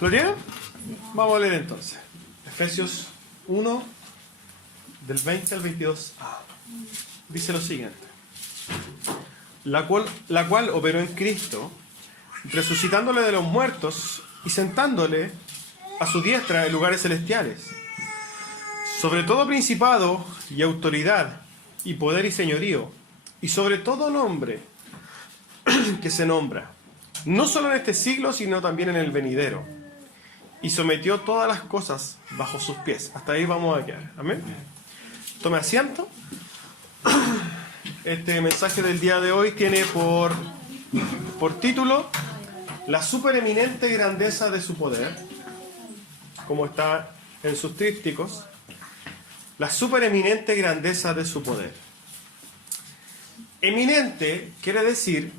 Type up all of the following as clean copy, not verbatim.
¿Lo tienen? Vamos a leer entonces. Efesios 1, del 20 al 22a. Dice lo siguiente. La cual operó en Cristo, resucitándole de los muertos y sentándole a su diestra en lugares celestiales, sobre todo principado y autoridad y poder y señorío, y sobre todo nombre que se nombra, no solo en este siglo, sino también en el venidero, y sometió todas las cosas bajo sus pies. Hasta ahí vamos a quedar. Amén. Tome asiento. Este mensaje del día de hoy tiene por título la supereminente grandeza de su poder, como está en sus trípticos. La supereminente grandeza de su poder. Eminente quiere decir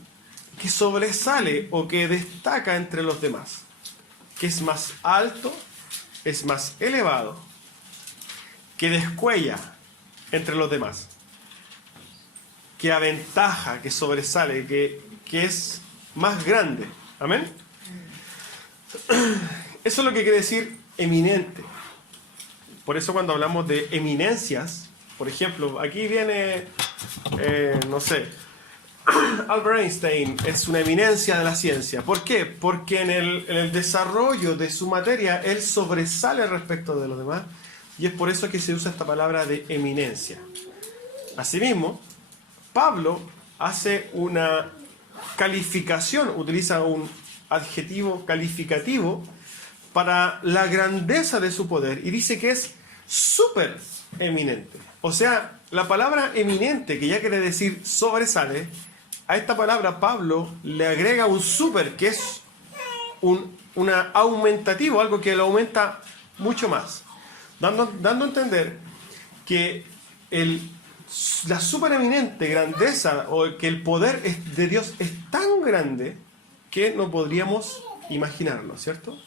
que sobresale o que destaca entre los demás, que es más alto, es más elevado, que descuella entre los demás, que aventaja, que sobresale, que es más grande. ¿Amén? Eso es lo que quiere decir eminente. Por eso cuando hablamos de eminencias, por ejemplo, aquí viene, no sé, Albert Einstein es una eminencia de la ciencia. ¿Por qué? Porque en el desarrollo de su materia él sobresale respecto de los demás, y es por eso que se usa esta palabra de eminencia. Asimismo, Pablo hace una calificación, utiliza un adjetivo calificativo para la grandeza de su poder y dice que es súper eminente. O sea, la palabra eminente, que ya quiere decir sobresale, a esta palabra Pablo le agrega un súper, que es un aumentativo, algo que lo aumenta mucho más, dando a entender que la supereminente grandeza o que el poder de Dios es tan grande que no podríamos imaginarlo, ¿cierto?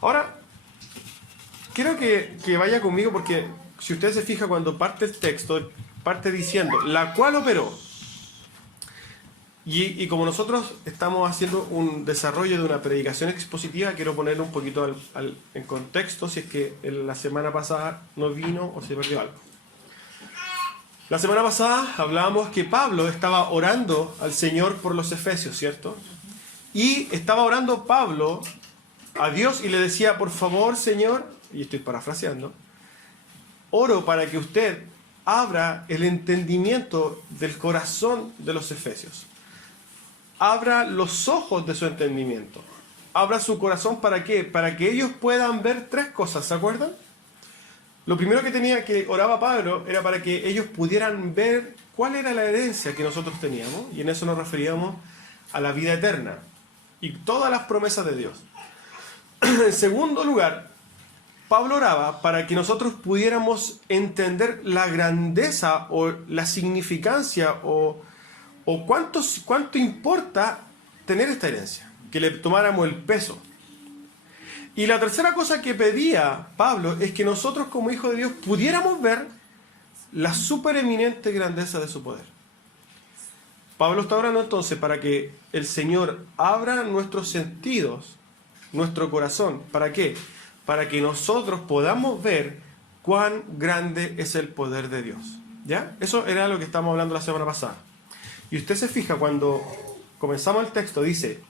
Ahora, quiero que vaya conmigo, porque si usted se fija cuando parte el texto, parte diciendo, la cual operó. Y como nosotros estamos haciendo un desarrollo de una predicación expositiva, quiero ponerlo un poquito en contexto, si es que la semana pasada no vino o se perdió algo. La semana pasada hablábamos que Pablo estaba orando al Señor por los efesios, ¿cierto? Y estaba orando Pablo a Dios y le decía, por favor, Señor, y estoy parafraseando, oro para que usted abra el entendimiento del corazón de los efesios. Abra los ojos de su entendimiento. Abra su corazón, ¿para qué? Para que ellos puedan ver tres cosas, ¿se acuerdan? Lo primero que oraba Pablo era para que ellos pudieran ver cuál era la herencia que nosotros teníamos, y en eso nos referíamos a la vida eterna y todas las promesas de Dios. En segundo lugar, Pablo oraba para que nosotros pudiéramos entender la grandeza o la significancia o cuánto importa tener esta herencia, que le tomáramos el peso. Y la tercera cosa que pedía Pablo es que nosotros como hijos de Dios pudiéramos ver la supereminente grandeza de su poder. Pablo está orando entonces para que el Señor abra nuestros sentidos, nuestro corazón. ¿Para qué? Para que nosotros podamos ver cuán grande es el poder de Dios. ¿Ya? Eso era lo que estábamos hablando la semana pasada. Y usted se fija cuando comenzamos el texto, dice,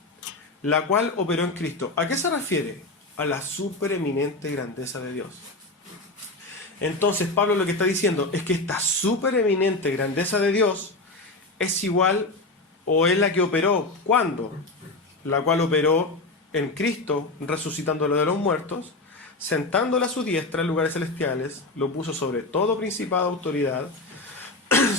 la cual operó en Cristo. ¿A qué se refiere? A la supereminente grandeza de Dios. Entonces Pablo lo que está diciendo es que esta supereminente grandeza de Dios es igual o es la que operó. ¿Cuándo? La cual operó en Cristo, resucitándolo de los muertos, sentándolo a su diestra en lugares celestiales, lo puso sobre todo principado, autoridad,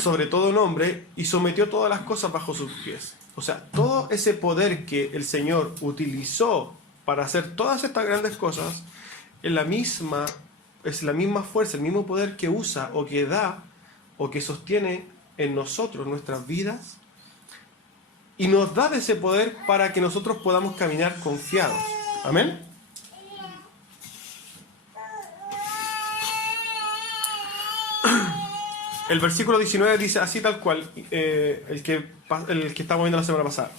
sobre todo nombre, y sometió todas las cosas bajo sus pies. O sea, todo ese poder que el Señor utilizó para hacer todas estas grandes cosas es la misma fuerza, el mismo poder que usa o que da o que sostiene en nosotros nuestras vidas, y nos da de ese poder para que nosotros podamos caminar confiados. Amén. El versículo 19 dice así tal cual, el que estábamos viendo la semana pasada.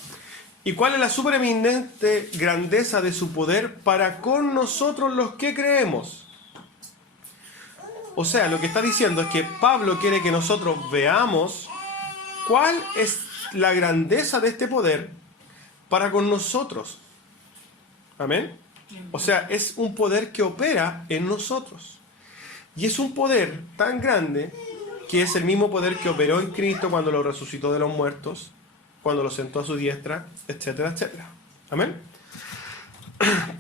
¿Y cuál es la supereminente grandeza de su poder para con nosotros los que creemos? O sea, lo que está diciendo es que Pablo quiere que nosotros veamos cuál es la grandeza de este poder para con nosotros. Amén. O sea, es un poder que opera en nosotros. Y es un poder tan grande que es el mismo poder que operó en Cristo cuando lo resucitó de los muertos, cuando lo sentó a su diestra, etcétera, etcétera. Amén.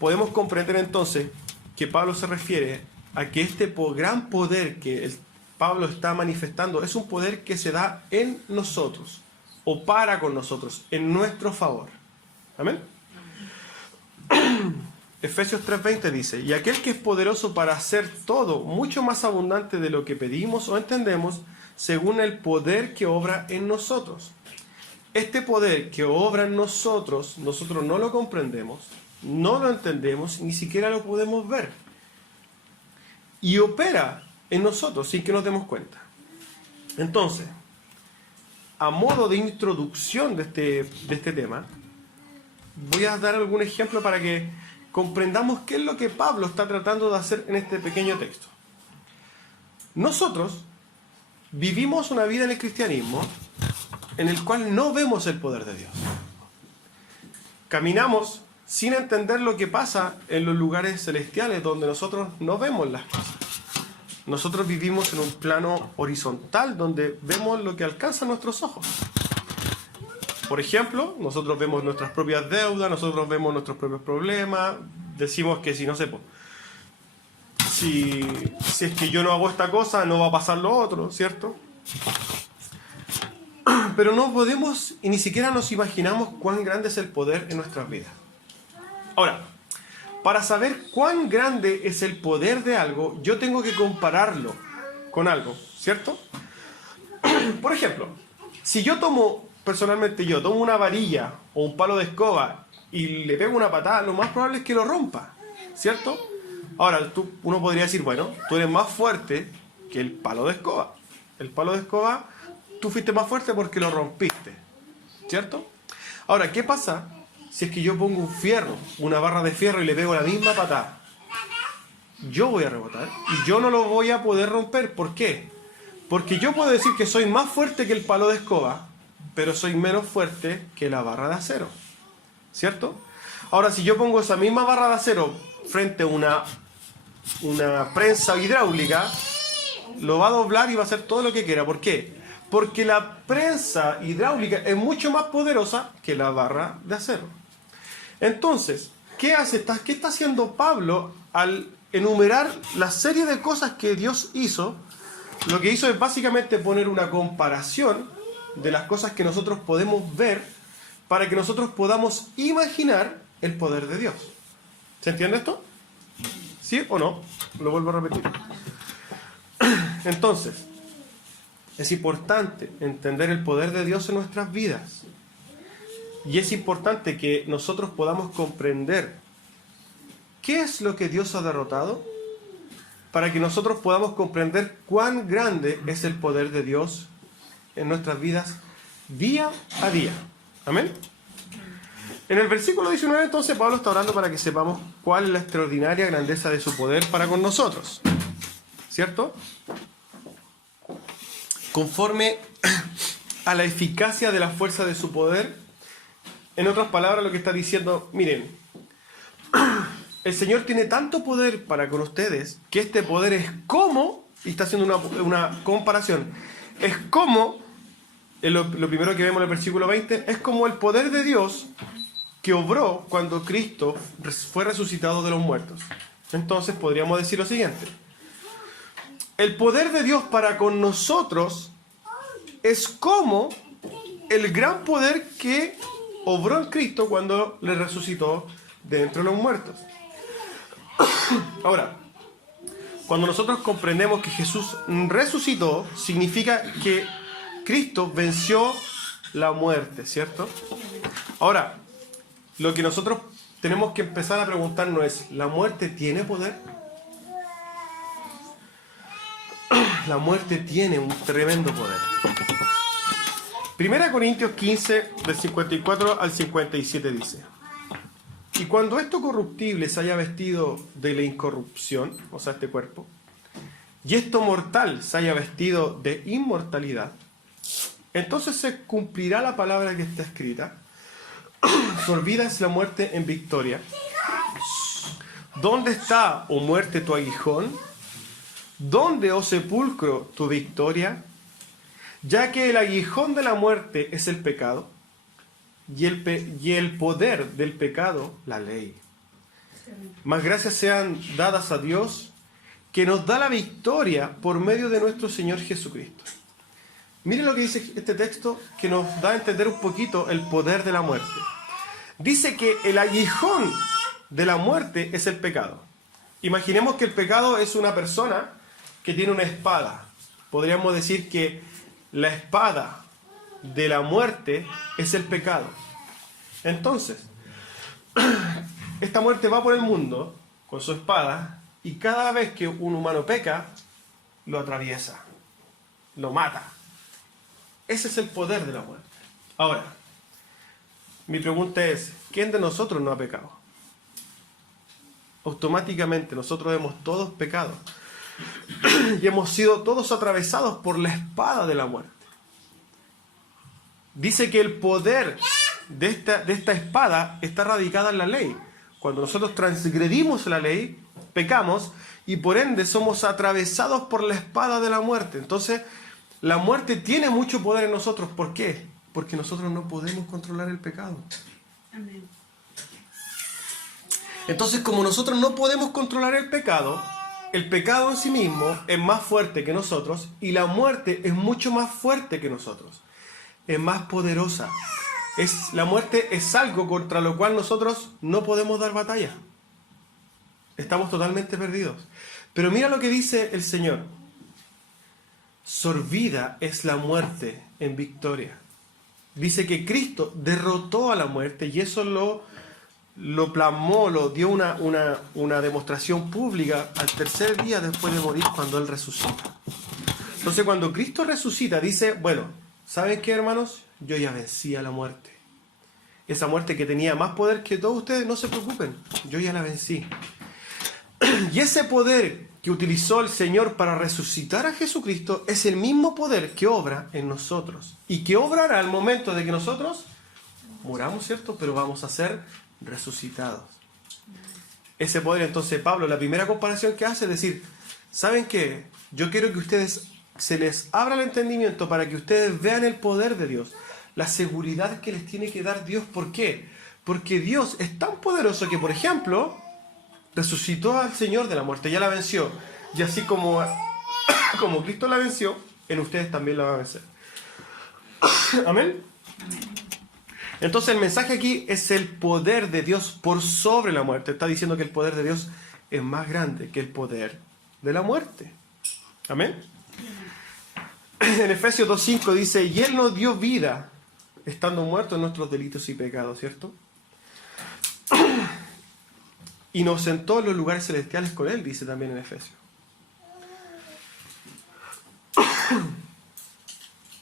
Podemos comprender entonces que Pablo se refiere a que este gran poder que Pablo está manifestando es un poder que se da en nosotros, o para con nosotros, en nuestro favor. Amén. Efesios 3:20 dice: y aquel que es poderoso para hacer todo mucho más abundante de lo que pedimos o entendemos, según el poder que obra en nosotros. Este poder que obra en nosotros no lo comprendemos, no lo entendemos, ni siquiera lo podemos ver. Y opera en nosotros sin que nos demos cuenta. Entonces, a modo de introducción de este tema, voy a dar algún ejemplo para que comprendamos qué es lo que Pablo está tratando de hacer en este pequeño texto. Nosotros vivimos una vida en el cristianismo en el cual no vemos el poder de Dios. Caminamos sin entender lo que pasa en los lugares celestiales donde nosotros no vemos las cosas. Nosotros vivimos en un plano horizontal donde vemos lo que alcanzan nuestros ojos. Por ejemplo, nosotros vemos nuestras propias deudas, nosotros vemos nuestros propios problemas, decimos que si no sé, si es que yo no hago esta cosa, no va a pasar lo otro, ¿cierto? Pero no podemos y ni siquiera nos imaginamos cuán grande es el poder en nuestras vidas. Ahora, para saber cuán grande es el poder de algo, yo tengo que compararlo con algo, ¿cierto? Por ejemplo, si yo personalmente tomo una varilla o un palo de escoba y le pego una patada, lo más probable es que lo rompa, ¿cierto? Ahora, uno podría decir, bueno, tú eres más fuerte que el palo de escoba. El palo de escoba, tú fuiste más fuerte porque lo rompiste, ¿cierto? Ahora, ¿qué pasa si es que yo pongo un fierro, una barra de fierro y le pego la misma patada? Yo voy a rebotar y yo no lo voy a poder romper. ¿Por qué? Porque yo puedo decir que soy más fuerte que el palo de escoba, pero soy menos fuerte que la barra de acero, ¿cierto? Ahora, si yo pongo esa misma barra de acero frente a una prensa hidráulica, lo va a doblar y va a hacer todo lo que quiera. ¿Por qué? Porque la prensa hidráulica es mucho más poderosa que la barra de acero. Entonces, ¿qué está haciendo Pablo al enumerar la serie de cosas que Dios hizo? Lo que hizo es básicamente poner una comparación de las cosas que nosotros podemos ver para que nosotros podamos imaginar el poder de Dios. ¿Se entiende esto? ¿Sí o no? Lo vuelvo a repetir. Entonces, es importante entender el poder de Dios en nuestras vidas. Y es importante que nosotros podamos comprender qué es lo que Dios ha derrotado para que nosotros podamos comprender cuán grande es el poder de Dios en nuestras vidas día a día. ¿Amén? En el versículo 19, entonces, Pablo está orando para que sepamos cuál es la extraordinaria grandeza de su poder para con nosotros. ¿Cierto? Conforme a la eficacia de la fuerza de su poder, en otras palabras, lo que está diciendo, miren, el Señor tiene tanto poder para con ustedes que este poder es como, y está haciendo una comparación, es como, lo primero que vemos en el versículo 20, es como el poder de Dios que obró cuando Cristo fue resucitado de los muertos. Entonces podríamos decir lo siguiente: el poder de Dios para con nosotros es como el gran poder que obró en Cristo cuando le resucitó de entre los muertos. Ahora, cuando nosotros comprendemos que Jesús resucitó, significa que Cristo venció la muerte, ¿cierto? Ahora, lo que nosotros tenemos que empezar a preguntarnos es, ¿la muerte tiene poder? La muerte tiene un tremendo poder. 1 Corintios 15, del 54 al 57 dice: y cuando esto corruptible se haya vestido de la incorrupción, o sea, este cuerpo, y esto mortal se haya vestido de inmortalidad, entonces se cumplirá la palabra que está escrita: sorbida es la muerte en victoria. ¿Dónde está, oh muerte, tu aguijón? ¿Dónde, oh sepulcro, tu victoria? Ya que el aguijón de la muerte es el pecado, y el poder del pecado, la ley. Mas gracias sean dadas a Dios, que nos da la victoria por medio de nuestro Señor Jesucristo. Miren lo que dice este texto, que nos da a entender un poquito el poder de la muerte. Dice que el aguijón de la muerte es el pecado. Imaginemos que el pecado es una persona que tiene una espada. Podríamos decir que la espada de la muerte es el pecado. Entonces, esta muerte va por el mundo con su espada, y cada vez que un humano peca, lo atraviesa, lo mata. Ese es el poder de la muerte. Ahora, mi pregunta es: ¿quién de nosotros no ha pecado? Automáticamente nosotros hemos todos pecado y hemos sido todos atravesados por la espada de la muerte. Dice que el poder de esta espada está radicada en la ley. Cuando nosotros transgredimos la ley, pecamos, y por ende somos atravesados por la espada de la muerte. Entonces, la muerte tiene mucho poder en nosotros. ¿Por qué? Porque nosotros no podemos controlar el pecado. Amén. Entonces, como nosotros no podemos controlar el pecado en sí mismo es más fuerte que nosotros, y la muerte es mucho más fuerte que nosotros. Es más poderosa. La muerte es algo contra lo cual nosotros no podemos dar batalla. Estamos totalmente perdidos. Pero mira lo que dice el Señor: sorbida es la muerte en victoria. Dice que Cristo derrotó a la muerte, y eso lo plasmó, lo dio una demostración pública al tercer día después de morir, cuando Él resucita. Entonces, cuando Cristo resucita, dice: bueno, ¿saben qué, hermanos? Yo ya vencí a la muerte. Esa muerte que tenía más poder que todos ustedes, no se preocupen, yo ya la vencí. Y ese poder que utilizó el Señor para resucitar a Jesucristo es el mismo poder que obra en nosotros, y que obrará al momento de que nosotros muramos, ¿cierto? Pero vamos a ser resucitados. Ese poder, entonces, Pablo, la primera comparación que hace es decir: ¿saben qué? Yo quiero que ustedes se les abra el entendimiento para que ustedes vean el poder de Dios, la seguridad que les tiene que dar Dios. ¿Por qué? Porque Dios es tan poderoso que, por ejemplo, resucitó al Señor de la muerte, ya la venció. Y así como Cristo la venció, en ustedes también la va a vencer. Amén. Entonces el mensaje aquí es el poder de Dios por sobre la muerte. Está diciendo que el poder de Dios es más grande que el poder de la muerte. Amén. En Efesios 2:5 dice: y Él nos dio vida estando muertos en nuestros delitos y pecados, ¿cierto? Y nos sentó en los lugares celestiales con Él, dice también en Efesios.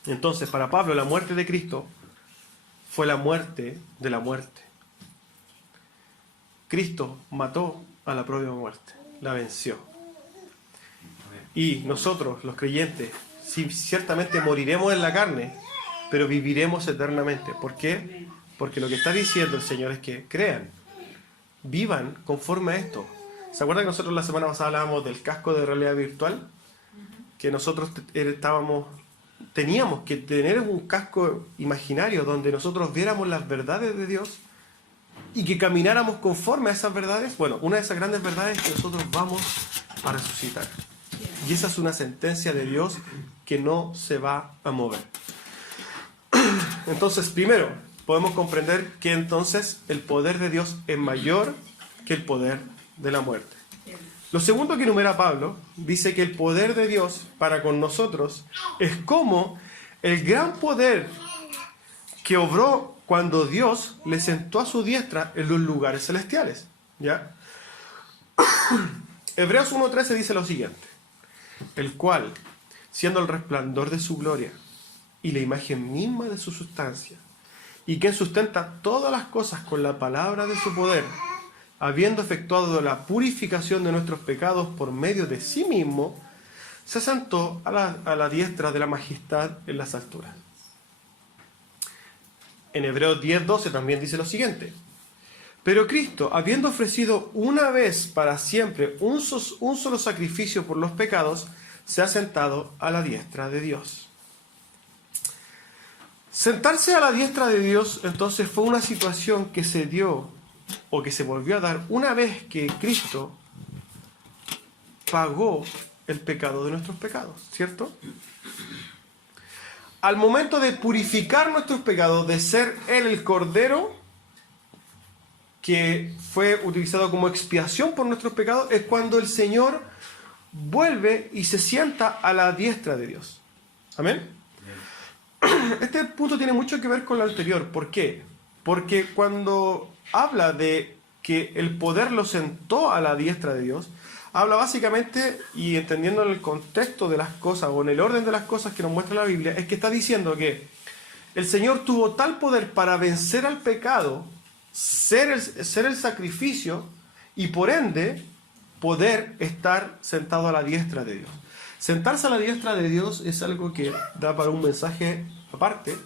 Entonces, para Pablo, la muerte de Cristo fue la muerte de la muerte. Cristo mató a la propia muerte, la venció. Y nosotros, los creyentes, sí, ciertamente moriremos en la carne, pero viviremos eternamente. ¿Por qué? Porque lo que está diciendo el Señor es que crean, vivan conforme a esto. ¿Se acuerdan que nosotros la semana pasada hablábamos del casco de realidad virtual? Que nosotros teníamos que tener un casco imaginario donde nosotros viéramos las verdades de Dios y que camináramos conforme a esas verdades. Bueno, una de esas grandes verdades es que nosotros vamos a resucitar. Y esa es una sentencia de Dios que no se va a mover. Entonces, primero, podemos comprender que entonces el poder de Dios es mayor que el poder de la muerte. Lo segundo que enumera Pablo, dice que el poder de Dios para con nosotros es como el gran poder que obró cuando Dios le sentó a su diestra en los lugares celestiales. ¿Ya? Hebreos 1:13 dice lo siguiente: el cual, siendo el resplandor de su gloria y la imagen misma de su sustancia, y quien sustenta todas las cosas con la palabra de su poder, habiendo efectuado la purificación de nuestros pecados por medio de sí mismo, se sentó a la diestra de la majestad en las alturas. En Hebreos 10:12 también dice lo siguiente: pero Cristo, habiendo ofrecido una vez para siempre un solo sacrificio por los pecados, se ha sentado a la diestra de Dios. Sentarse a la diestra de Dios, entonces, fue una situación que se dio o que se volvió a dar una vez que Cristo pagó el pecado de nuestros pecados, ¿cierto? Al momento de purificar nuestros pecados, de ser Él el Cordero que fue utilizado como expiación por nuestros pecados, es cuando el Señor vuelve y se sienta a la diestra de Dios. ¿Amén? Este punto tiene mucho que ver con lo anterior. ¿Por qué? Porque cuando habla de que el poder lo sentó a la diestra de Dios, habla básicamente, y entendiendo en el contexto de las cosas o en el orden de las cosas que nos muestra la Biblia, es que está diciendo que el Señor tuvo tal poder para vencer al pecado, ser el sacrificio, y por ende poder estar sentado a la diestra de Dios. Sentarse a la diestra de Dios es algo que da para un mensaje aparte,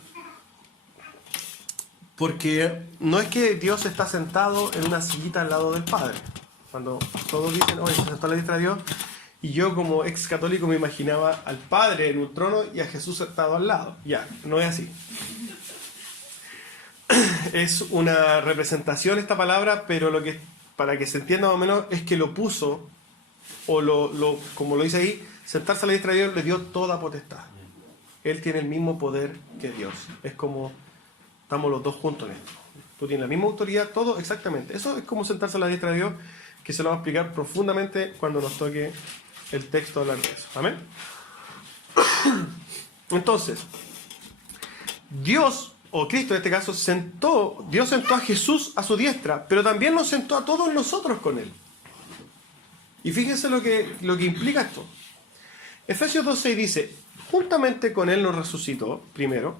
porque no es que Dios está sentado en una sillita al lado del Padre. Cuando todos dicen, oye, se sentó a la diestra de Dios, y yo como ex católico me imaginaba al Padre en un trono y a Jesús sentado al lado. Ya, no es así. Es una representación esta palabra, pero para que se entienda más o menos, es que lo puso, o como lo dice ahí, sentarse a la diestra de Dios le dio toda potestad. Él tiene el mismo poder que Dios. Es como estamos los dos juntos en esto. Tú tienes la misma autoridad, todo exactamente. Eso es como sentarse a la diestra de Dios, que se lo vamos a explicar profundamente cuando nos toque el texto hablar de eso. ¿Amén? Entonces, Dios, o Cristo en este caso, Dios sentó a Jesús a su diestra, pero también nos sentó a todos nosotros con Él. Y fíjense lo que implica esto. Efesios 2:6 dice, juntamente con Él nos resucitó, primero,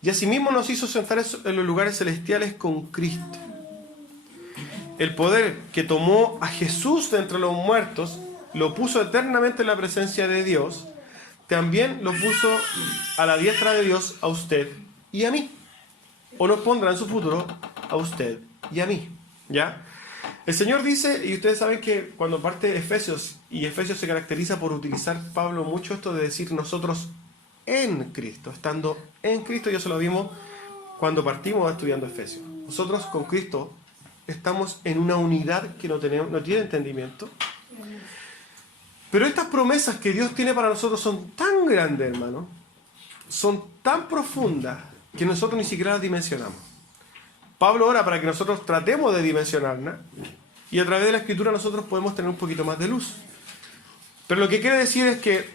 y asimismo nos hizo sentar en los lugares celestiales con Cristo. El poder que tomó a Jesús de entre los muertos, lo puso eternamente en la presencia de Dios, también lo puso a la diestra de Dios a usted y a mí. O nos pondrá en su futuro a usted y a mí. ¿Ya? El Señor dice, y ustedes saben que cuando parte Efesios, y Efesios se caracteriza por utilizar Pablo mucho esto de decir nosotros en Cristo, estando en Cristo, ya se lo vimos cuando partimos estudiando Efesios. Nosotros con Cristo estamos en una unidad que no tiene entendimiento. Pero estas promesas que Dios tiene para nosotros son tan grandes, hermano, son tan profundas, que nosotros ni siquiera las dimensionamos. Pablo ora para que nosotros tratemos de dimensionarlas, y a través de la Escritura nosotros podemos tener un poquito más de luz. Pero lo que quiere decir es que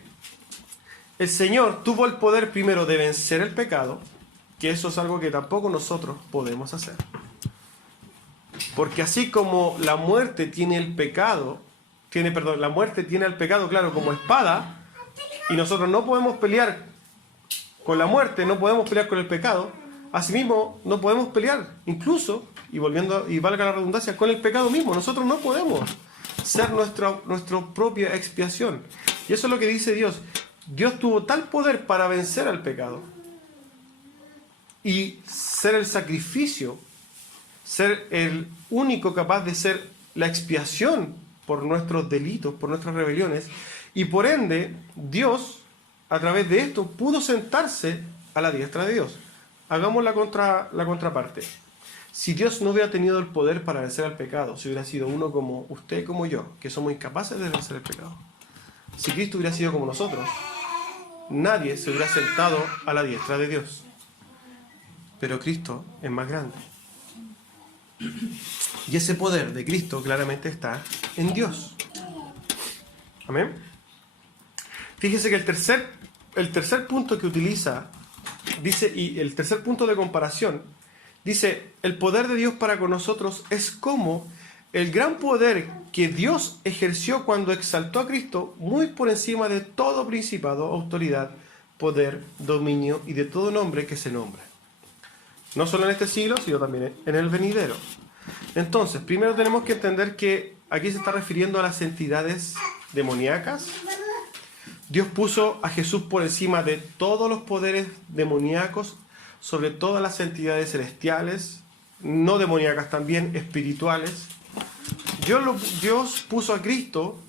el Señor tuvo el poder primero de vencer el pecado, que eso es algo que tampoco nosotros podemos hacer. Porque así como la muerte tiene al pecado, claro, como espada, y nosotros no podemos pelear con la muerte, no podemos pelear con el pecado, asimismo no podemos pelear, incluso, y valga la redundancia, con el pecado mismo. Nosotros no podemos ser nuestra propia expiación. Y eso es lo que dice Dios. Dios tuvo tal poder para vencer al pecado y ser el sacrificio, ser el único capaz de ser la expiación por nuestros delitos, por nuestras rebeliones, y por ende Dios, a través de esto, pudo sentarse a la diestra de Dios. Hagamos la contraparte. Si Dios no hubiera tenido el poder para vencer al pecado, si hubiera sido uno como usted y como yo, que somos incapaces de vencer el pecado, si Cristo hubiera sido como nosotros, nadie se hubiera sentado a la diestra de Dios. Pero Cristo es más grande. Y ese poder de Cristo claramente está en Dios. Amén. Fíjese que el tercer punto que utiliza, dice, y el tercer punto de comparación, dice, el poder de Dios para con nosotros es como el gran poder que Dios ejerció cuando exaltó a Cristo muy por encima de todo principado, autoridad, poder, dominio y de todo nombre que se nombre. No solo en este siglo, sino también en el venidero. Entonces, primero tenemos que entender que aquí se está refiriendo a las entidades demoníacas. Dios puso a Jesús por encima de todos los poderes demoníacos, sobre todas las entidades celestiales, no demoníacas también, espirituales. Dios puso a Cristo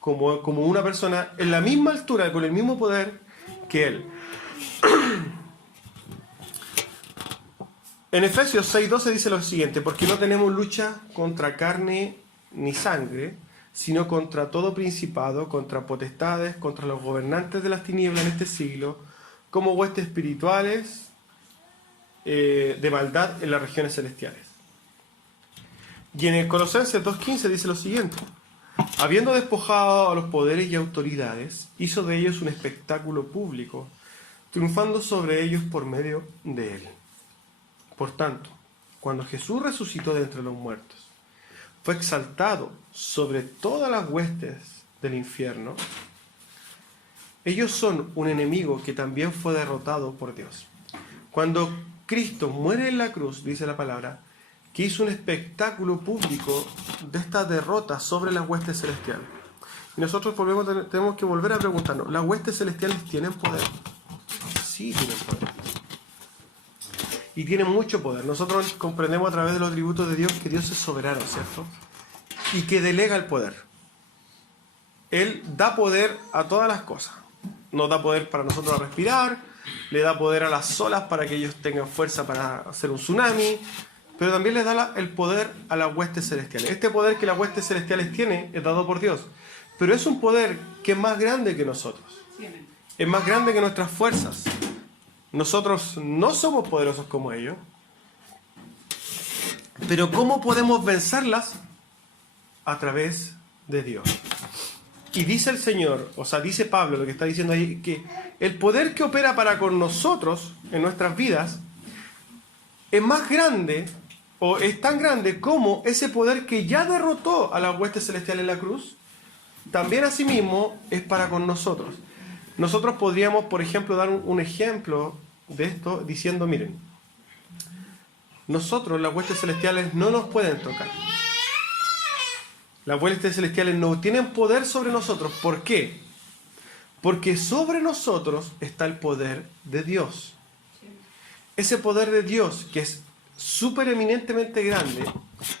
como una persona en la misma altura, con el mismo poder que Él. En Efesios 6:12 dice lo siguiente: porque no tenemos lucha contra carne ni sangre, sino contra todo principado, contra potestades, contra los gobernantes de las tinieblas en este siglo, como huestes espirituales de maldad en las regiones celestiales. Y en el Colosenses 2:15 dice lo siguiente: habiendo despojado a los poderes y autoridades, hizo de ellos un espectáculo público, triunfando sobre ellos por medio de él. Por tanto, cuando Jesús resucitó de entre los muertos, fue exaltado sobre todas las huestes del infierno. Ellos son un enemigo que también fue derrotado por Dios. Cuando Cristo muere en la cruz, dice la palabra, que hizo un espectáculo público de esta derrota sobre las huestes celestiales. Y nosotros tenemos que volver a preguntarnos, ¿las huestes celestiales tienen poder? Sí, tienen poder. Y tienen mucho poder. Nosotros comprendemos a través de los atributos de Dios que Dios es soberano, ¿cierto? Y que delega el poder. Él da poder a todas las cosas. Nos da poder para nosotros a respirar, le da poder a las olas para que ellos tengan fuerza para hacer un tsunami, pero también les da el poder a las huestes celestiales. Este poder que las huestes celestiales tienen es dado por Dios, pero es un poder que es más grande que nosotros. Es más grande que nuestras fuerzas. Nosotros no somos poderosos como ellos, pero ¿cómo podemos vencerlas? A través de Dios. Y dice el Señor, o sea, dice Pablo, lo que está diciendo ahí, que el poder que opera para con nosotros en nuestras vidas es más grande, o es tan grande como ese poder que ya derrotó a las huestes celestiales en la cruz, también asimismo es para con nosotros. Nosotros podríamos, por ejemplo, dar un ejemplo de esto diciendo, miren, nosotros, las huestes celestiales, no nos pueden tocar. Las huestes celestiales no tienen poder sobre nosotros. ¿Por qué? Porque sobre nosotros está el poder de Dios. Ese poder de Dios, que es súper eminentemente grande,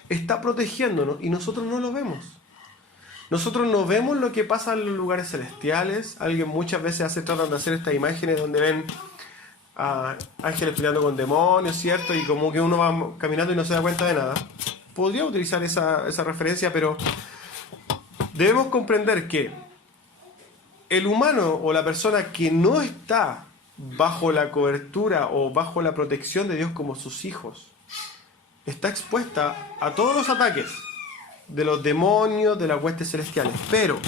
está protegiéndonos y nosotros no lo vemos. Nosotros no vemos lo que pasa en los lugares celestiales. Alguien muchas veces tratan de hacer estas imágenes donde ven a ángeles peleando con demonios, ¿cierto? Y como que uno va caminando y no se da cuenta de nada. Podría utilizar esa referencia, pero debemos comprender que el humano o la persona que no está bajo la cobertura o bajo la protección de Dios como sus hijos, está expuesta a todos los ataques de los demonios, de las huestes celestiales. Pero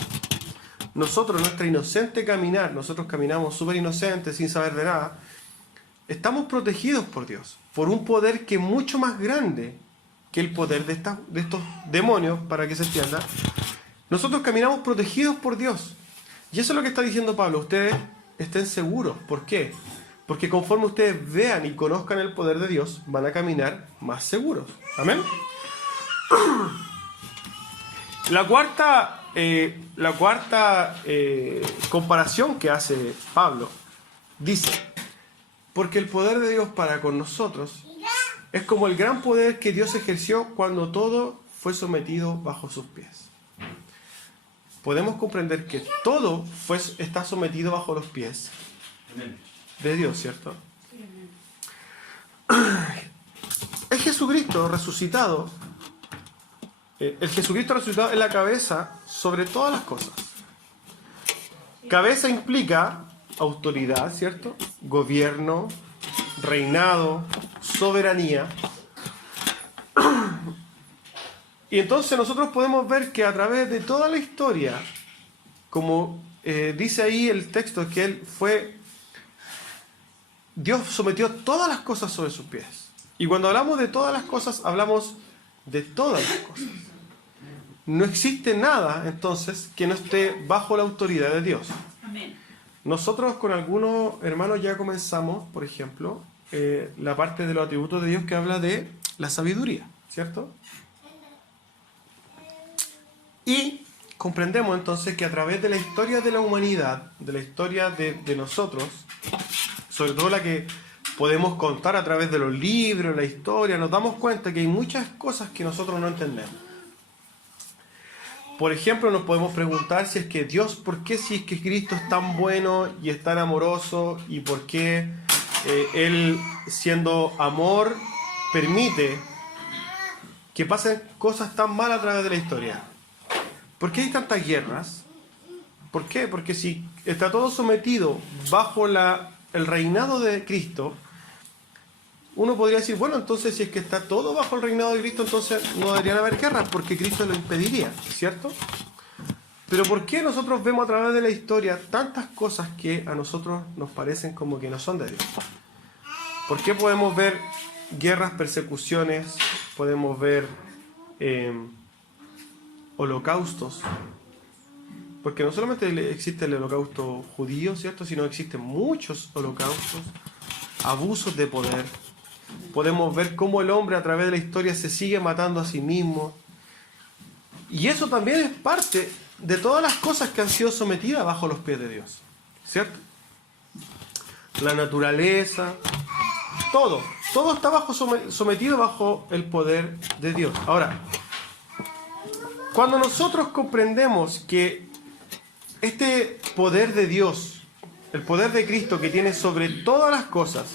nosotros, nuestra inocente caminar, nosotros caminamos súper inocentes, sin saber de nada, estamos protegidos por Dios, por un poder que es mucho más grande que el poder de estos demonios, para que se entienda. Nosotros caminamos protegidos por Dios. Y eso es lo que está diciendo Pablo. Ustedes estén seguros. ¿Por qué? Porque conforme ustedes vean y conozcan el poder de Dios, van a caminar más seguros. ¿Amén? La cuarta comparación que hace Pablo dice, porque el poder de Dios para con nosotros es como el gran poder que Dios ejerció cuando todo fue sometido bajo sus pies. Podemos comprender que todo está sometido bajo los pies de Dios, ¿cierto? Es Jesucristo resucitado. El Jesucristo resucitado es la cabeza sobre todas las cosas. Cabeza implica autoridad, ¿cierto? Gobierno, reinado, soberanía. Y entonces nosotros podemos ver que a través de toda la historia, como dice ahí el texto, que Dios sometió todas las cosas sobre sus pies. Y cuando hablamos de todas las cosas, hablamos de todas las cosas. No existe nada, entonces, que no esté bajo la autoridad de Dios. Amén. Nosotros con algunos hermanos ya comenzamos, por ejemplo, la parte de los atributos de Dios que habla de la sabiduría, ¿cierto? Y comprendemos entonces que a través de la historia de la humanidad, de la historia de nosotros, sobre todo la que podemos contar a través de los libros, la historia, nos damos cuenta que hay muchas cosas que nosotros no entendemos. Por ejemplo, nos podemos preguntar si es que Dios, ¿por qué si es que Cristo es tan bueno y es tan amoroso y por qué Él, siendo amor, permite que pasen cosas tan malas a través de la historia? ¿Por qué hay tantas guerras? ¿Por qué? Porque si está todo sometido bajo el reinado de Cristo, uno podría decir, bueno, entonces si es que está todo bajo el reinado de Cristo, entonces no deberían haber guerras, porque Cristo lo impediría, ¿cierto? Pero ¿por qué nosotros vemos a través de la historia tantas cosas que a nosotros nos parecen como que no son de Dios? ¿Por qué podemos ver guerras, persecuciones, podemos ver holocaustos? Porque no solamente existe el holocausto judío, ¿cierto? Sino existen muchos holocaustos, abusos de poder. Podemos ver cómo el hombre a través de la historia se sigue matando a sí mismo. Y eso también es parte de todas las cosas que han sido sometidas bajo los pies de Dios, ¿cierto? La naturaleza, todo está sometido bajo el poder de Dios. Ahora, cuando nosotros comprendemos que este poder de Dios, el poder de Cristo que tiene sobre todas las cosas,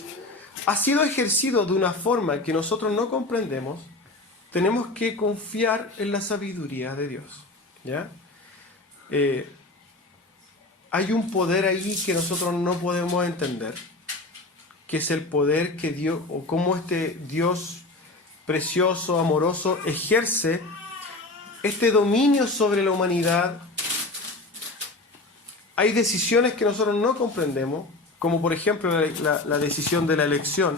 ha sido ejercido de una forma que nosotros no comprendemos, tenemos que confiar en la sabiduría de Dios, ¿ya? Hay un poder ahí que nosotros no podemos entender, que es el poder que Dios, o cómo este Dios precioso, amoroso, ejerce este dominio sobre la humanidad. Hay decisiones que nosotros no comprendemos, como por ejemplo la decisión de la elección.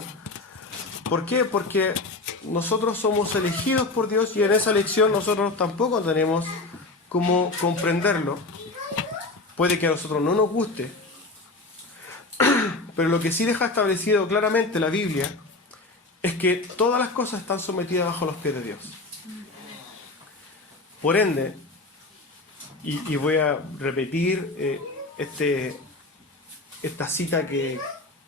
¿Por qué? Porque nosotros somos elegidos por Dios y en esa elección nosotros tampoco tenemos cómo comprenderlo. Puede que a nosotros no nos guste, pero lo que sí deja establecido claramente la Biblia es que todas las cosas están sometidas bajo los pies de Dios. Por ende, y voy a repetir esta cita que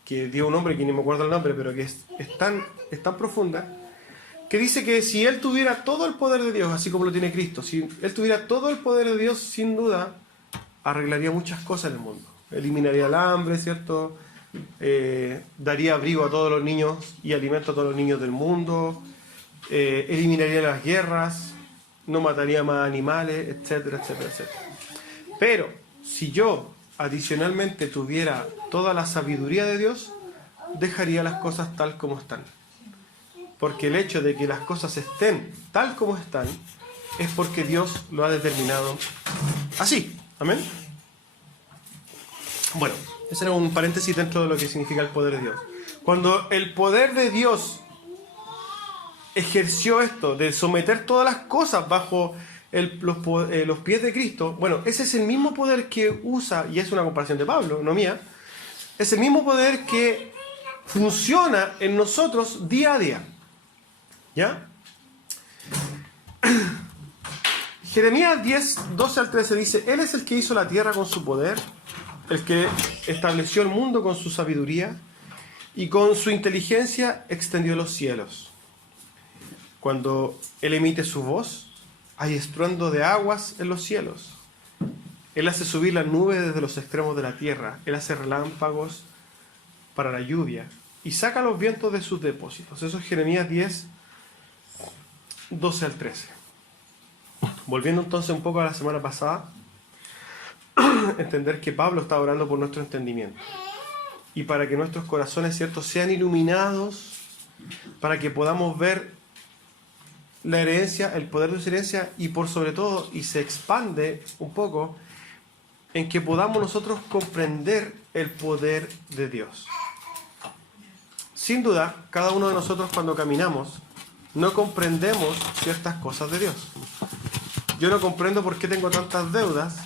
dio un hombre, que ni me acuerdo el nombre, pero que es tan profunda, que dice que si él tuviera todo el poder de Dios, así como lo tiene Cristo, si él tuviera todo el poder de Dios, sin duda, arreglaría muchas cosas en el mundo. Eliminaría el hambre, ¿cierto? Daría abrigo a todos los niños y alimento a todos los niños del mundo, eliminaría las guerras, no mataría más animales, etcétera, etcétera, etcétera. Pero si yo adicionalmente tuviera toda la sabiduría de Dios, dejaría las cosas tal como están. Porque el hecho de que las cosas estén tal como están es porque Dios lo ha determinado así. ¿Amén? Bueno, ese era un paréntesis dentro de lo que significa el poder de Dios. Cuando el poder de Dios ejerció esto de someter todas las cosas bajo los pies de Cristo, bueno, ese es el mismo poder que usa, y es una comparación de Pablo, no mía, es el mismo poder que funciona en nosotros día a día. ¿Ya? Jeremías 10, 12 al 13 dice: Él es el que hizo la tierra con su poder, el que estableció el mundo con su sabiduría, y con su inteligencia extendió los cielos. Cuando Él emite su voz, hay estruendo de aguas en los cielos. Él hace subir las nubes desde los extremos de la tierra. Él hace relámpagos para la lluvia y saca los vientos de sus depósitos. Eso es Jeremías 10, 12 al 13. Volviendo entonces un poco a la semana pasada, entender que Pablo está orando por nuestro entendimiento y para que nuestros corazones, ¿cierto?, sean iluminados, para que podamos ver la herencia, el poder de su herencia, y por sobre todo, y se expande un poco, en que podamos nosotros comprender el poder de Dios. Sin duda, cada uno de nosotros cuando caminamos, no comprendemos ciertas cosas de Dios. Yo no comprendo por qué tengo tantas deudas,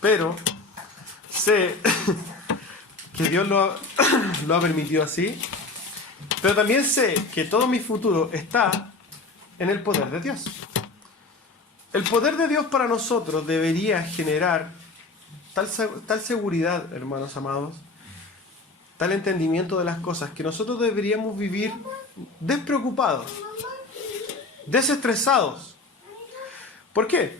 pero sé que Dios lo ha permitido así, pero también sé que todo mi futuro está en el poder de Dios. El poder de Dios para nosotros debería generar tal seguridad, hermanos amados, tal entendimiento de las cosas, que nosotros deberíamos vivir despreocupados, desestresados. ¿Por qué?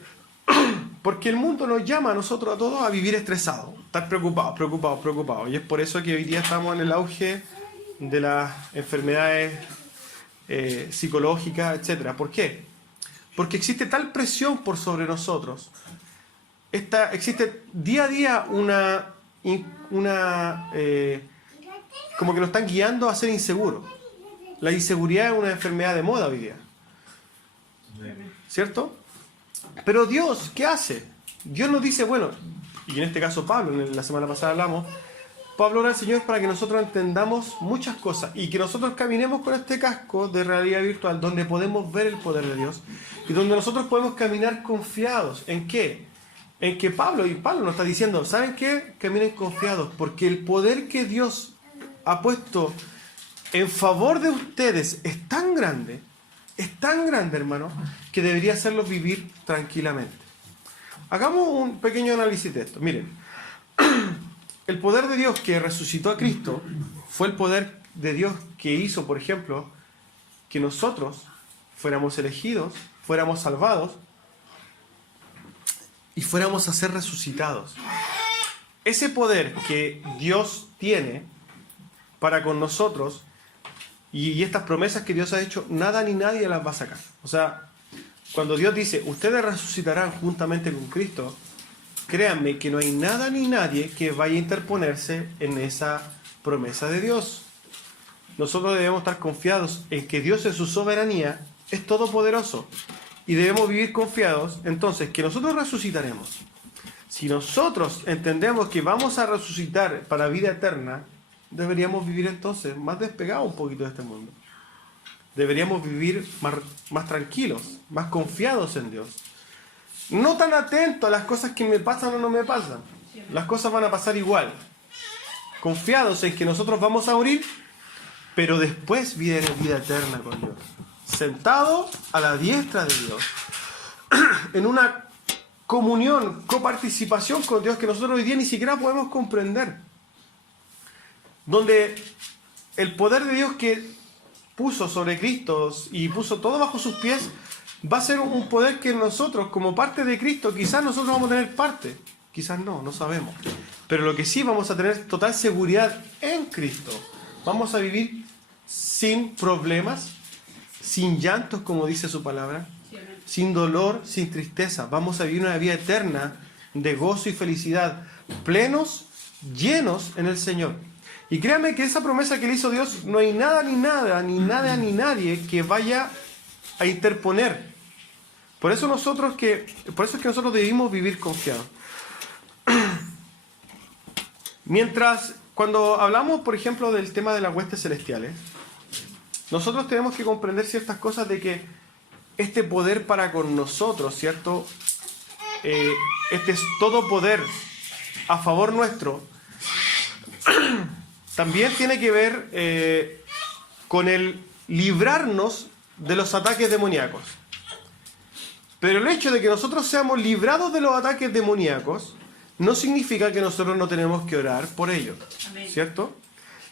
Porque el mundo nos llama a nosotros a todos a vivir estresados, estar preocupados. Y es por eso que hoy día estamos en el auge de las enfermedades psicológicas, etc. ¿Por qué? Porque existe tal presión por sobre nosotros. Existe día a día como que nos están guiando a ser inseguros. La inseguridad es una enfermedad de moda hoy día. ¿Cierto? Pero Dios, ¿qué hace? Dios nos dice, bueno, y en este caso Pablo, la semana pasada hablamos, Pablo ora al Señor para que nosotros entendamos muchas cosas y que nosotros caminemos con este casco de realidad virtual donde podemos ver el poder de Dios y donde nosotros podemos caminar confiados. ¿En qué? En que Pablo nos está diciendo, ¿saben qué? Caminen confiados, porque el poder que Dios ha puesto en favor de ustedes es tan grande, hermano, que debería hacerlos vivir tranquilamente. Hagamos un pequeño análisis de esto. Miren, el poder de Dios que resucitó a Cristo fue el poder de Dios que hizo, por ejemplo, que nosotros fuéramos elegidos, fuéramos salvados y fuéramos a ser resucitados. Ese poder que Dios tiene para con nosotros y estas promesas que Dios ha hecho, nada ni nadie las va a sacar. O sea, cuando Dios dice, ustedes resucitarán juntamente con Cristo, créanme que no hay nada ni nadie que vaya a interponerse en esa promesa de Dios. Nosotros debemos estar confiados en que Dios en su soberanía es todopoderoso y debemos vivir confiados entonces que nosotros resucitaremos. Si nosotros entendemos que vamos a resucitar para vida eterna, deberíamos vivir entonces más despegados un poquito de este mundo. Deberíamos vivir más tranquilos, más confiados en Dios. No tan atentos a las cosas que me pasan o no me pasan. Las cosas van a pasar igual. Confiados en que nosotros vamos a morir, pero después vida eterna con Dios. Sentado a la diestra de Dios. En una comunión, coparticipación con Dios que nosotros hoy día ni siquiera podemos comprender. Donde el poder de Dios que puso sobre Cristo y puso todo bajo sus pies, va a ser un poder que nosotros, como parte de Cristo, quizás nosotros vamos a tener parte, quizás no sabemos. Pero lo que sí vamos a tener total seguridad en Cristo. Vamos a vivir sin problemas, sin llantos, como dice su palabra, sin dolor, sin tristeza. Vamos a vivir una vida eterna de gozo y felicidad, plenos, llenos en el Señor. Y créanme que esa promesa que le hizo Dios, no hay nada ni nadie que vaya a interponer. Por eso es que nosotros debemos vivir confiados. Cuando hablamos, por ejemplo, del tema de las huestes celestiales, nosotros tenemos que comprender ciertas cosas de que este poder para con nosotros, ¿cierto? Este es todo poder a favor nuestro, también tiene que ver con el librarnos de los ataques demoníacos. Pero el hecho de que nosotros seamos librados de los ataques demoníacos no significa que nosotros no tenemos que orar por ellos. Amén. ¿Cierto?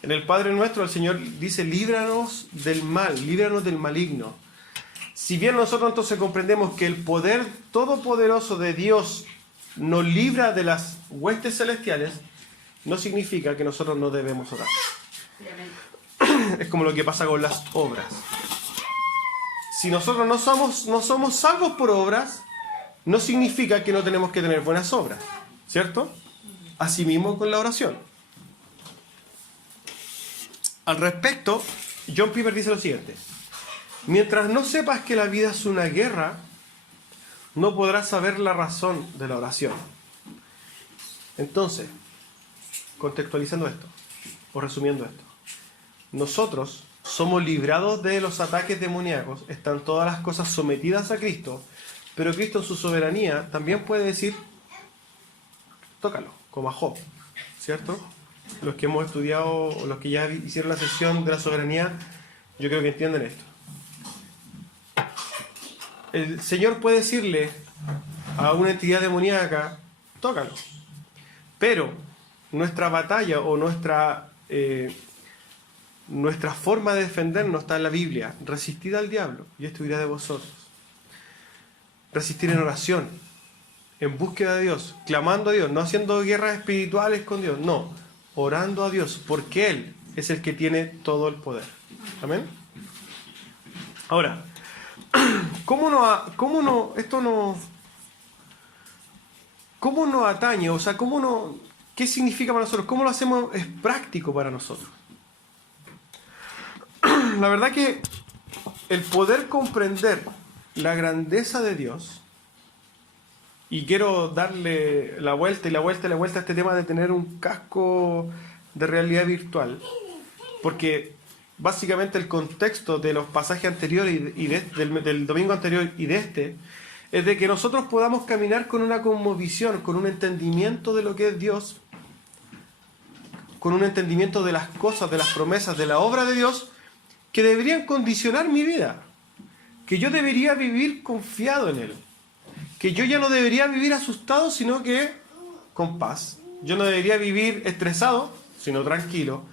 En el Padre Nuestro el Señor dice, líbranos del mal, líbranos del maligno. Si bien nosotros entonces comprendemos que el poder todopoderoso de Dios nos libra de las huestes celestiales, no significa que nosotros no debemos orar. Es como lo que pasa con las obras. Si nosotros no somos salvos por obras, no significa que no tenemos que tener buenas obras, ¿cierto? Asimismo con la oración. Al respecto, John Piper dice lo siguiente: mientras no sepas que la vida es una guerra, no podrás saber la razón de la oración. Entonces, contextualizando esto, o resumiendo esto, nosotros somos librados de los ataques demoníacos, están todas las cosas sometidas a Cristo, pero Cristo en su soberanía también puede decir, tócalo, como a Job. ¿cierto? Los que hemos estudiado, o los que ya hicieron la sesión de la soberanía, yo creo que entienden esto. El Señor puede decirle a una entidad demoníaca, tócalo. Pero nuestra batalla o nuestra forma de defendernos está en la Biblia. Resistid al diablo y esto huirá de vosotros. Resistir en oración, en búsqueda de Dios, clamando a Dios, no haciendo guerras espirituales con Dios, no, orando a Dios, porque Él es el que tiene todo el poder. Amén. Ahora, ¿cómo nos atañe? O sea, ¿qué significa para nosotros? ¿Cómo lo hacemos? Es práctico para nosotros. La verdad que el poder comprender la grandeza de Dios, y quiero darle la vuelta y la vuelta y la vuelta a este tema de tener un casco de realidad virtual, porque básicamente el contexto de los pasajes anteriores y del domingo anterior y de este, es de que nosotros podamos caminar con una cosmovisión, con un entendimiento de lo que es Dios, con un entendimiento de las cosas, de las promesas, de la obra de Dios, que deberían condicionar mi vida, que yo debería vivir confiado en Él, que yo ya no debería vivir asustado, sino que con paz. Yo no debería vivir estresado, sino tranquilo.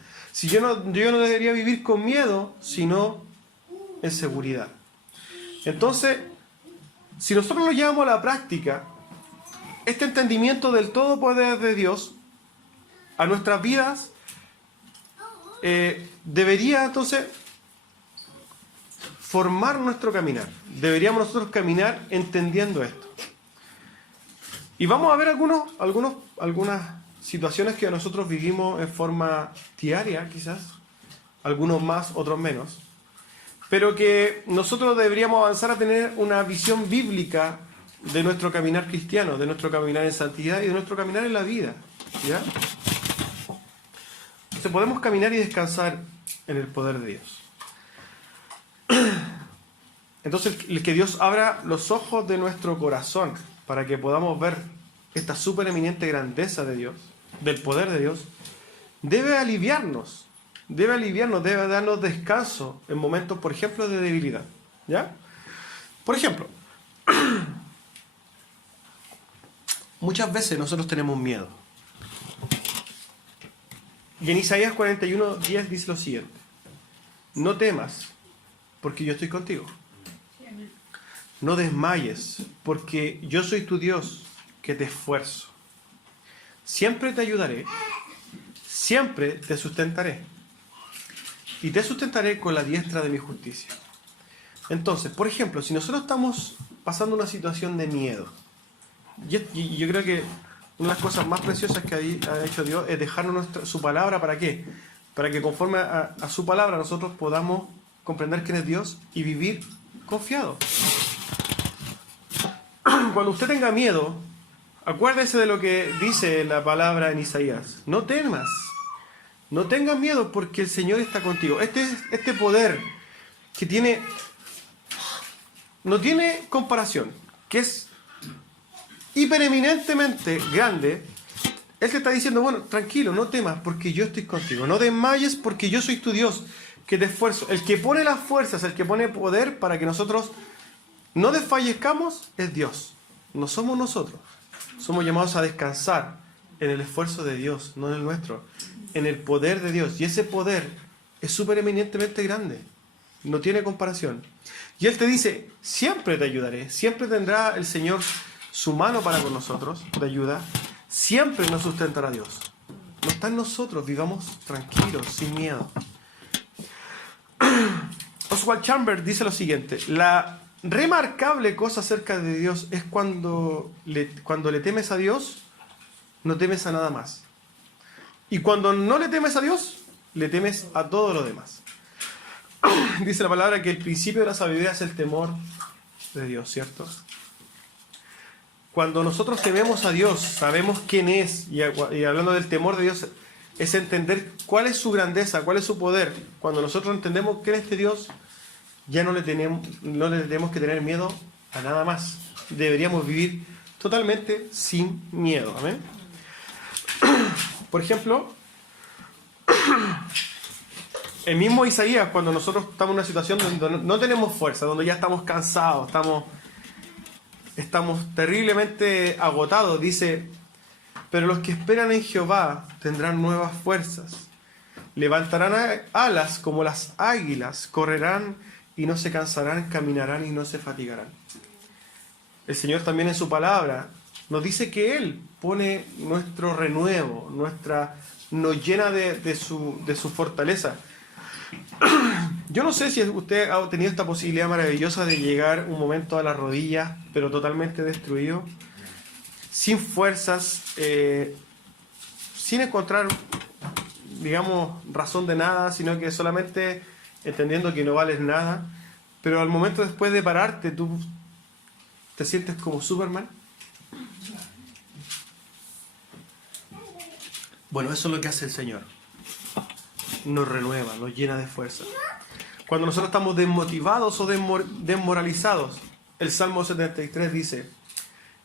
Yo no debería vivir con miedo, sino en seguridad. Entonces, si nosotros lo llevamos a la práctica, este entendimiento del todo poder de Dios a nuestras vidas debería entonces formar nuestro caminar. Deberíamos nosotros caminar entendiendo esto. Y vamos a ver algunas situaciones que nosotros vivimos en forma diaria, quizás, algunos más, otros menos, pero que nosotros deberíamos avanzar a tener una visión bíblica de nuestro caminar cristiano, de nuestro caminar en santidad y de nuestro caminar en la vida, ¿ya? Entonces podemos caminar y descansar en el poder de Dios. Entonces, el que Dios abra los ojos de nuestro corazón para que podamos ver esta supereminente grandeza de Dios, del poder de Dios, debe aliviarnos, debe darnos descanso en momentos, por ejemplo, de debilidad, ¿ya? Por ejemplo, muchas veces nosotros tenemos miedo. Y en Isaías 41:10 dice lo siguiente: no temas, porque yo estoy contigo. No desmayes, porque yo soy tu Dios, que te esfuerzo. Siempre te ayudaré, siempre te sustentaré. Y te sustentaré con la diestra de mi justicia. Entonces, por ejemplo, si nosotros estamos pasando una situación de miedo, y yo creo que una de las cosas más preciosas que ha hecho Dios es dejarnos su palabra. ¿Para qué? Para que conforme a su palabra nosotros podamos comprender quién es Dios y vivir confiado. Cuando usted tenga miedo, acuérdese de lo que dice la palabra en Isaías. No temas, no tengas miedo, porque el Señor está contigo. Este poder que no tiene comparación, que es hipereminentemente grande. Él te está diciendo, bueno, tranquilo, no temas, porque yo estoy contigo. No desmayes, porque yo soy tu Dios, que te esfuerzo. El que pone las fuerzas, el que pone poder para que nosotros no desfallezcamos, es Dios. No somos nosotros. Somos llamados a descansar en el esfuerzo de Dios, no en el nuestro, en el poder de Dios. Y ese poder es supereminentemente grande, no tiene comparación. Y Él te dice, siempre te ayudaré, siempre tendrá el Señor su mano para con nosotros, de ayuda, siempre nos sustentará Dios. No está en nosotros, vivamos tranquilos, sin miedo. Oswald Chambers dice lo siguiente: la remarcable cosa acerca de Dios es cuando le temes a Dios, no temes a nada más. Y cuando no le temes a Dios, le temes a todo lo demás. Dice la palabra que el principio de la sabiduría es el temor de Dios, ¿cierto? Cuando nosotros tememos a Dios, sabemos quién es, y hablando del temor de Dios, es entender cuál es su grandeza, cuál es su poder. Cuando nosotros entendemos quién es este Dios, ya no le tenemos que tener miedo a nada más. Deberíamos vivir totalmente sin miedo. Amén. Por ejemplo, el mismo Isaías, cuando nosotros estamos en una situación donde no tenemos fuerza, donde ya estamos cansados, estamos terriblemente agotados, dice: pero los que esperan en Jehová tendrán nuevas fuerzas, levantarán alas como las águilas, correrán y no se cansarán, caminarán y no se fatigarán. El Señor también en su palabra nos dice que Él pone nuestro renuevo, nos llena de su fortaleza. Yo no sé si usted ha tenido esta posibilidad maravillosa de llegar un momento a las rodillas, pero totalmente destruido, sin fuerzas, sin encontrar, digamos, razón de nada, sino que solamente entendiendo que no vales nada, pero al momento después de pararte, tú te sientes como Superman. Bueno, eso es lo que hace el Señor. Nos renueva, nos llena de fuerza. Cuando nosotros estamos desmotivados o desmoralizados, el Salmo 73 dice: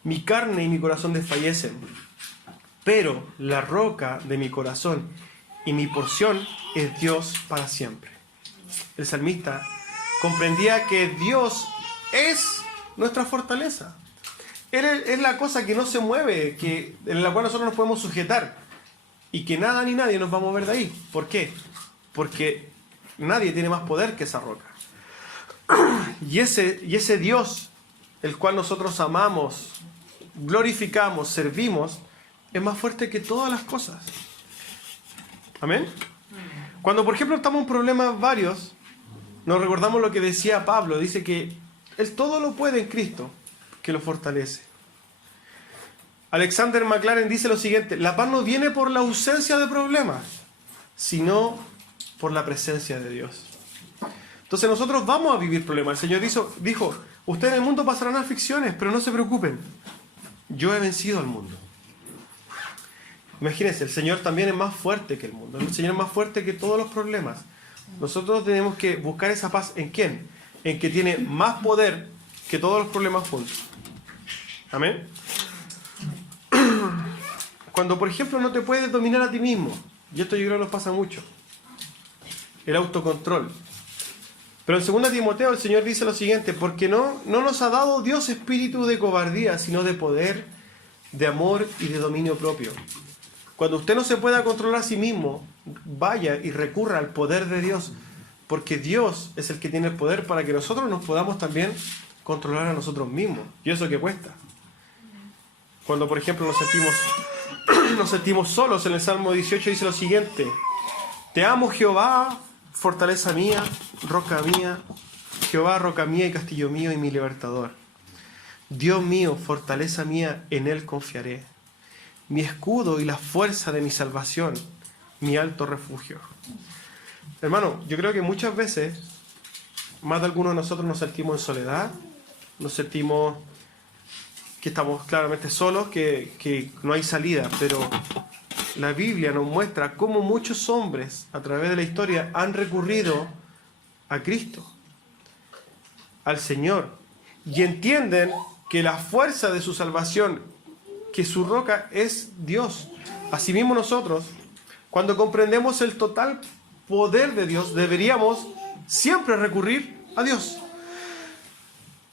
mi carne y mi corazón desfallecen, pero la roca de mi corazón y mi porción es Dios para siempre. El salmista comprendía que Dios es nuestra fortaleza. Él es la cosa que no se mueve, en la cual nosotros nos podemos sujetar, y que nada ni nadie nos va a mover de ahí. ¿Por qué? Porque nadie tiene más poder que esa roca. Y ese Dios, el cual nosotros amamos, glorificamos, servimos, es más fuerte que todas las cosas. ¿Amén? Cuando, por ejemplo, estamos en problemas varios, nos recordamos lo que decía Pablo. Dice que Él todo lo puede en Cristo, que lo fortalece. Alexander McLaren dice lo siguiente: la paz no viene por la ausencia de problemas, sino por la presencia de Dios. Entonces nosotros vamos a vivir problemas. El Señor dijo: ustedes en el mundo pasarán aflicciones, pero no se preocupen, yo he vencido al mundo. Imagínense, el Señor también es más fuerte que el mundo. El Señor es más fuerte que todos los problemas. Nosotros tenemos que buscar esa paz. ¿En quién? En que tiene más poder que todos los problemas juntos. Amén. Cuando, por ejemplo, no te puedes dominar a ti mismo, y esto yo creo que nos pasa mucho, el autocontrol. Pero en 2 Timoteo el Señor dice lo siguiente: porque no nos ha dado Dios espíritu de cobardía, sino de poder, de amor y de dominio propio. Cuando usted no se pueda controlar a sí mismo, vaya y recurra al poder de Dios, porque Dios es el que tiene el poder para que nosotros nos podamos también controlar a nosotros mismos. ¿Y eso qué cuesta? Cuando, por ejemplo, nos sentimos solos, en el Salmo 18 dice lo siguiente: te amo, Jehová, fortaleza mía, roca mía, Jehová, roca mía y castillo mío y mi libertador. Dios mío, fortaleza mía, en Él confiaré. Mi escudo y la fuerza de mi salvación, mi alto refugio. Hermano, yo creo que muchas veces, más de algunos de nosotros nos sentimos en soledad, nos sentimos que estamos claramente solos, que no hay salida, pero la Biblia nos muestra cómo muchos hombres a través de la historia han recurrido a Cristo, al Señor, y entienden que la fuerza de su salvación, que su roca es Dios. Asimismo nosotros, cuando comprendemos el total poder de Dios, deberíamos siempre recurrir a Dios.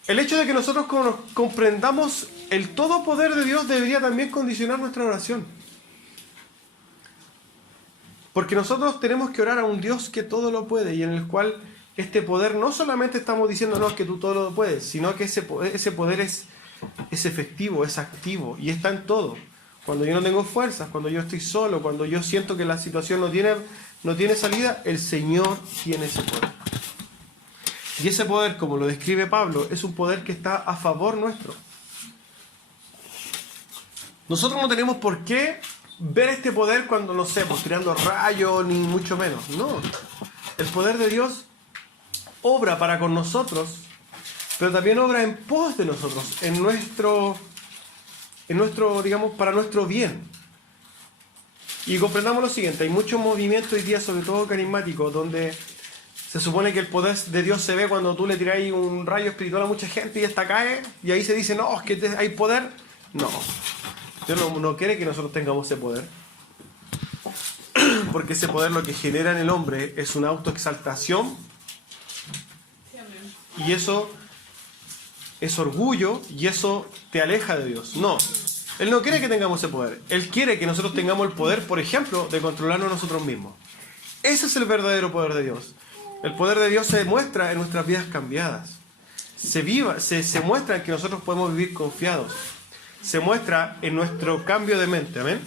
El hecho de que nosotros comprendamos el todo poder de Dios debería también condicionar nuestra oración. Porque nosotros tenemos que orar a un Dios que todo lo puede, y en el cual este poder no solamente estamos diciendo no, que tú todo lo puedes, sino que ese poder es efectivo, es activo y está en todo. Cuando yo no tengo fuerzas, cuando yo estoy solo, cuando yo siento que la situación no tiene salida, el Señor tiene ese poder. Y ese poder, como lo describe Pablo, es un poder que está a favor nuestro. Nosotros no tenemos por qué ver este poder cuando, no sé, pues tirando rayos, ni mucho menos. No. El poder de Dios obra para con nosotros, pero también obra en pos de nosotros, en nuestro, digamos, para nuestro bien. Y comprendamos lo siguiente: hay muchos movimientos hoy día, sobre todo carismáticos, donde se supone que el poder de Dios se ve cuando tú le tiras un rayo espiritual a mucha gente y esta cae, y ahí se dice, no, es que hay poder. No, Dios no quiere que nosotros tengamos ese poder. porque ese poder lo que genera en el hombre es una autoexaltación, y eso es orgullo, y eso te aleja de Dios. No, Él no quiere que tengamos ese poder. Él quiere que nosotros tengamos el poder, por ejemplo, de controlarnos nosotros mismos. Ese es el verdadero poder de Dios. El poder de Dios se muestra en nuestras vidas cambiadas. Se muestra en que nosotros podemos vivir confiados. Se muestra en nuestro cambio de mente. Amén.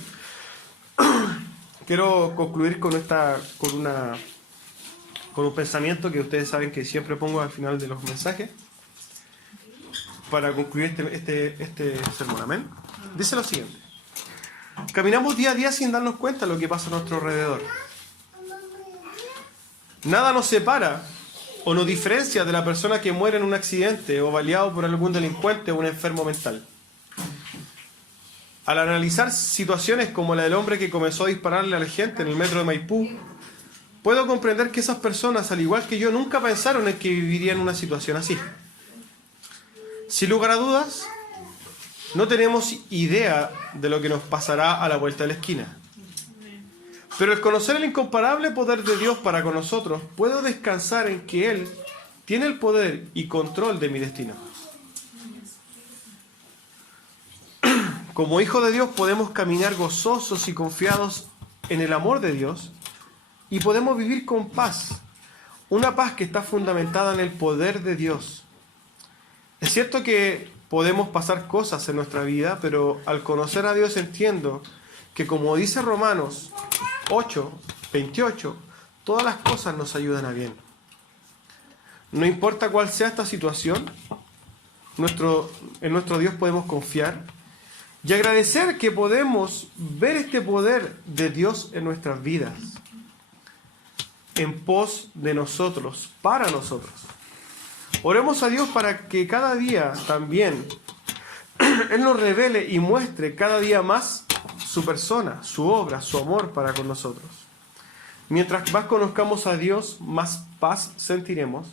Quiero concluir con un pensamiento que ustedes saben que siempre pongo al final de los mensajes para concluir este sermón. Amén. Dice lo siguiente: caminamos día a día sin darnos cuenta de lo que pasa a nuestro alrededor. Nada nos separa o nos diferencia de la persona que muere en un accidente o baleado por algún delincuente o un enfermo mental. Al analizar situaciones como la del hombre que comenzó a dispararle a la gente en el metro de Maipú, puedo comprender que esas personas, al igual que yo, nunca pensaron en que vivirían una situación así. Sin lugar a dudas, no tenemos idea de lo que nos pasará a la vuelta de la esquina. Pero al conocer el incomparable poder de Dios para con nosotros, puedo descansar en que Él tiene el poder y control de mi destino. Como hijos de Dios podemos caminar gozosos y confiados en el amor de Dios y podemos vivir con paz, una paz que está fundamentada en el poder de Dios. Es cierto que podemos pasar cosas en nuestra vida, pero al conocer a Dios entiendo que, como dice Romanos 8:28, todas las cosas nos ayudan a bien. No importa cuál sea esta situación, en nuestro Dios podemos confiar y agradecer que podemos ver este poder de Dios en nuestras vidas, en pos de nosotros, para nosotros. Oremos a Dios para que cada día también Él nos revele y muestre cada día más su persona, su obra, su amor para con nosotros. Mientras más conozcamos a Dios, más paz sentiremos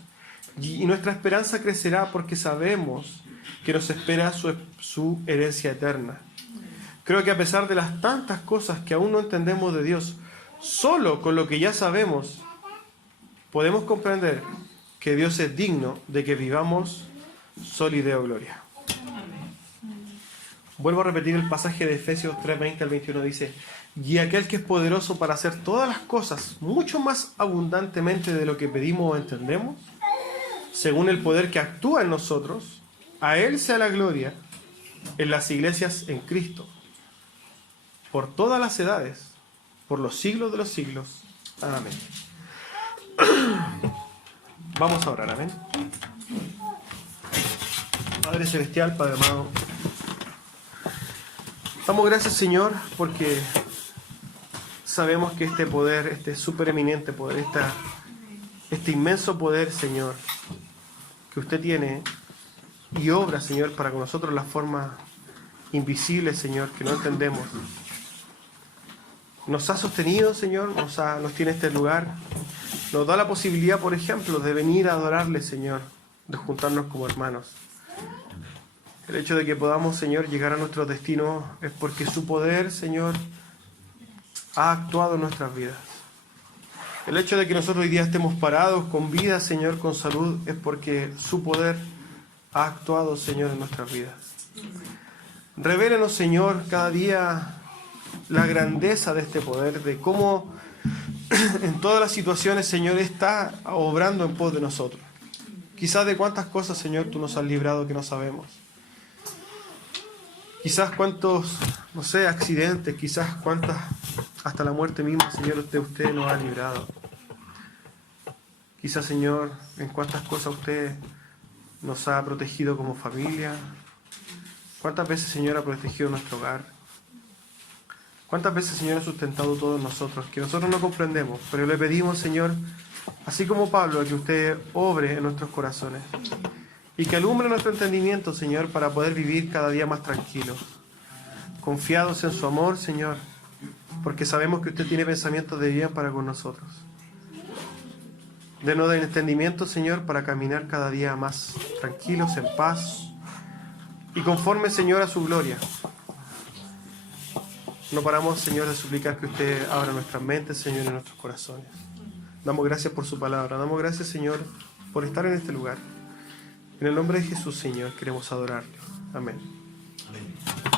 y nuestra esperanza crecerá porque sabemos que nos espera su herencia eterna. Creo que a pesar de las tantas cosas que aún no entendemos de Dios, solo con lo que ya sabemos podemos comprender que Dios es digno de que vivamos soli Deo gloria. Vuelvo a repetir el pasaje de Efesios 3:20 al 21, dice: y aquel que es poderoso para hacer todas las cosas mucho más abundantemente de lo que pedimos o entendemos, según el poder que actúa en nosotros, a Él sea la gloria en las iglesias en Cristo, por todas las edades, por los siglos de los siglos. Amén. Vamos a orar. Amén. Padre Celestial, Padre amado, damos gracias, Señor, porque sabemos que este poder, este supereminente poder, este inmenso poder, Señor, que usted tiene y obra, Señor, para con nosotros la forma invisible, Señor, que no entendemos. Nos ha sostenido, Señor, nos tiene este lugar. Nos da la posibilidad, por ejemplo, de venir a adorarle, Señor, de juntarnos como hermanos. El hecho de que podamos, Señor, llegar a nuestro destino es porque su poder, Señor, ha actuado en nuestras vidas. El hecho de que nosotros hoy día estemos parados, con vida, Señor, con salud, es porque su poder ha actuado, Señor, en nuestras vidas. Revélenos, Señor, cada día la grandeza de este poder, de cómo en todas las situaciones, Señor, está obrando en pos de nosotros. Quizás de cuántas cosas, Señor, tú nos has librado que no sabemos. Quizás cuántos, no sé, accidentes, quizás cuántas, hasta la muerte misma, Señor, usted nos ha librado. Quizás, Señor, en cuántas cosas usted nos ha protegido como familia. Cuántas veces, Señor, ha protegido nuestro hogar. Cuántas veces, Señor, ha sustentado todos nosotros, que nosotros no comprendemos, pero le pedimos, Señor, así como Pablo, que usted obre en nuestros corazones y que alumbre nuestro entendimiento, Señor, para poder vivir cada día más tranquilos, confiados en su amor, Señor, porque sabemos que usted tiene pensamientos de bien para con nosotros. Denos el entendimiento, Señor, para caminar cada día más tranquilos, en paz y conforme, Señor, a su gloria. No paramos, Señor, de suplicar que usted abra nuestras mentes, Señor, y nuestros corazones. Damos gracias por su palabra. Damos gracias, Señor, por estar en este lugar. En el nombre de Jesús, Señor, queremos adorarle. Amén. Amén.